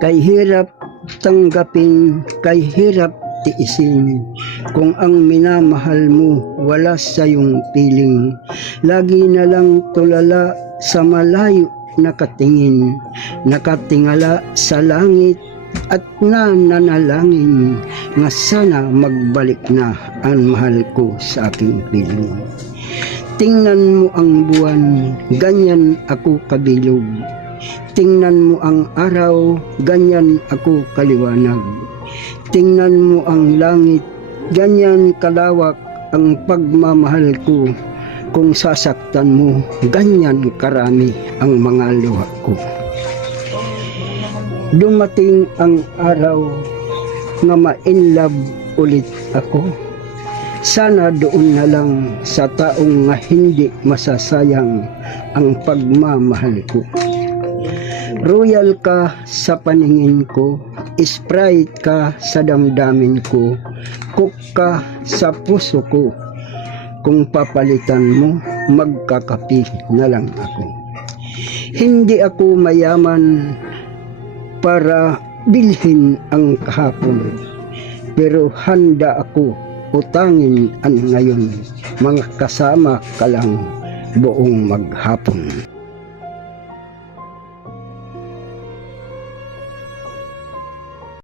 Kay hirap tanggapin, kay hirap tiisin, kung ang minamahal mo wala sa iyong piling. Lagi na lang tulala sa malayo nakatingin, nakatingala sa langit at nananalangin nga sana magbalik na ang mahal ko sa aking piling. Tingnan mo ang buwan, ganyan ako kabilog. Tingnan mo ang araw, ganyan ako kaliwanag. Tingnan mo ang langit, ganyan kalawak ang pagmamahal ko. Kung sasaktan mo, ganyan karami ang mga luha ko. Dumating ang araw nga ma-inlove ulit ako. Sana doon na lang sa taong nga hindi masasayang ang pagmamahal ko. Royal ka sa paningin ko, Sprite ka sa damdamin ko, Coke ka sa puso ko. Kung papalitan mo, magkakapi na lang ako. Hindi ako mayaman para bilhin ang kahapon, pero handa ako utangin ang ngayon. Mga kasama ka lang buong maghapon.